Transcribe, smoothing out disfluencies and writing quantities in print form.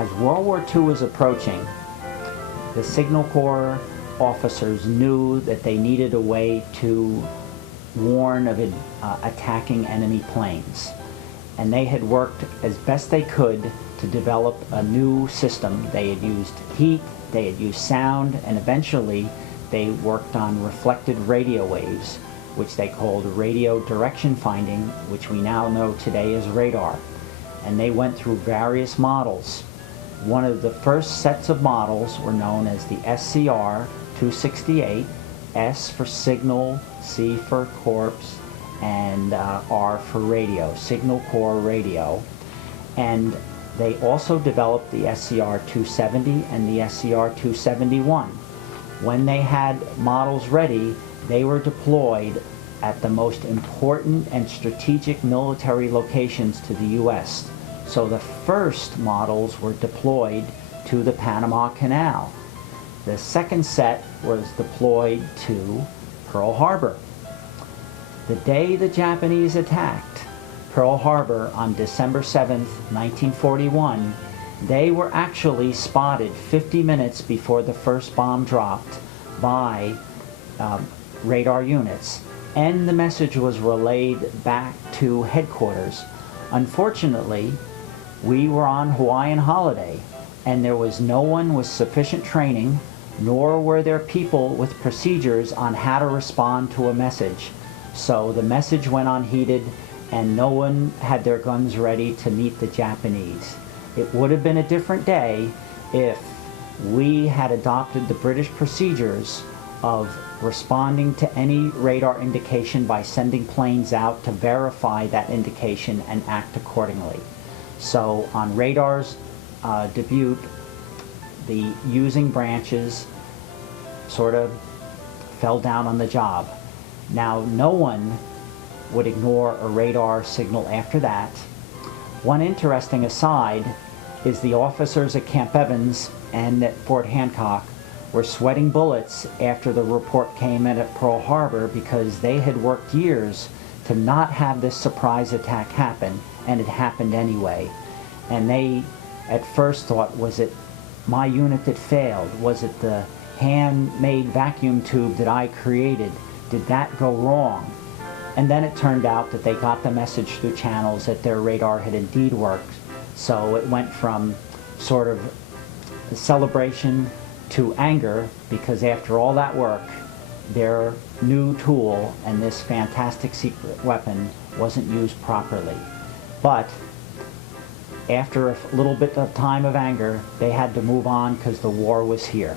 As World War II was approaching, the Signal Corps officers knew that they needed a way to warn of attacking enemy planes. And they had worked as best they could to develop a new system. They had used heat, they had used sound, and eventually they worked on reflected radio waves, which they called radio direction finding, which we now know today as radar. And they went through various models. One of the first sets of models were known as the SCR-268, S for signal, C for corps, and R for radio, Signal Corps Radio. And they also developed the SCR-270 and the SCR-271. When they had models ready, they were deployed at the most important and strategic military locations to the U.S. So the first models were deployed to the Panama Canal. The second set was deployed to Pearl Harbor. The day the Japanese attacked Pearl Harbor on December 7th, 1941, they were actually spotted 50 minutes before the first bomb dropped by radar units, and the message was relayed back to headquarters. Unfortunately, we were on Hawaiian holiday, and there was no one with sufficient training, nor were there people with procedures on how to respond to a message. So the message went unheeded, and no one had their guns ready to meet the Japanese. It would have been a different day if we had adopted the British procedures of responding to any radar indication by sending planes out to verify that indication and act accordingly. So on radar's debut, the using branches sort of fell down on the job. Now, no one would ignore a radar signal after that. One interesting aside is the officers at Camp Evans and at Fort Hancock were sweating bullets after the report came in at Pearl Harbor, because they had worked years to not have this surprise attack happen, and it happened anyway. And they at first thought, was it my unit that failed? Was it the handmade vacuum tube that I created? Did that go wrong? And then it turned out that they got the message through channels that their radar had indeed worked. So it went from sort of a celebration to anger, because after all that work, their new tool and this fantastic secret weapon wasn't used properly. But after a little bit of time of anger, they had to move on because the war was here.